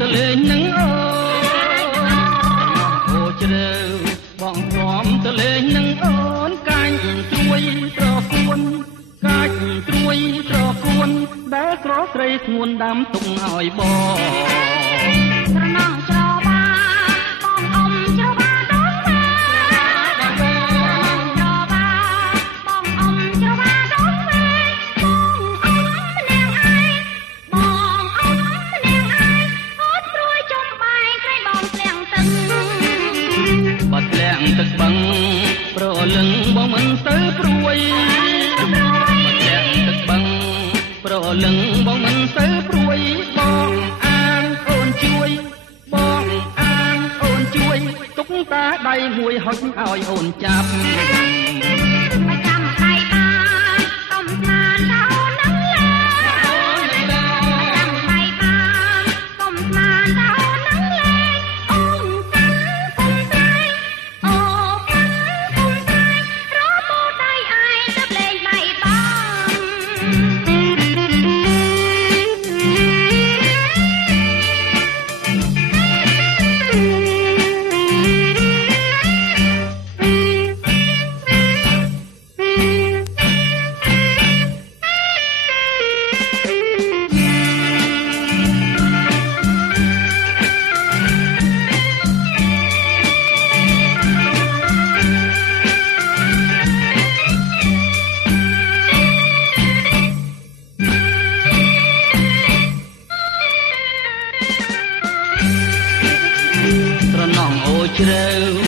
ទៅលេងនឹងអូអូជ្រៅបងព្រមទៅលេងនឹងអូនកាញ់ជួយប្រគួនកាច់ត្រួយប្រគួនដែលក្រស្រីស្ងួនដាំទុកឲ្យបងស្រណងច្របាបងអ៊ំច្របាដល់ណាច្របាបងអ៊ំច្របាដល់ណាបងអ៊ំនាងឯងបងអ៊ំនាងឯងអត់ព្រួយចំបែកក្រែងបងស្លាំងទឹកបាត់ស្លាំងទឹកបឹងប្រលឹងបងមិនទៅព្រួយប្រលឹងបងមិនទៅព្រួយបងអាងអូនជួយបងអាងអូនជួយទុកតាដៃមួយហុចឲ្យអូនចាប់មកចាំដៃបានកំស្មានតអូននឹងឡើយចាំដៃបានកំស្មានតអូននឹងឡើយអូនកាន់គុំតែអូកាន់គុំតែរពូដៃឯងទៅលេងដៃបងស្រណងអូជ្រៅ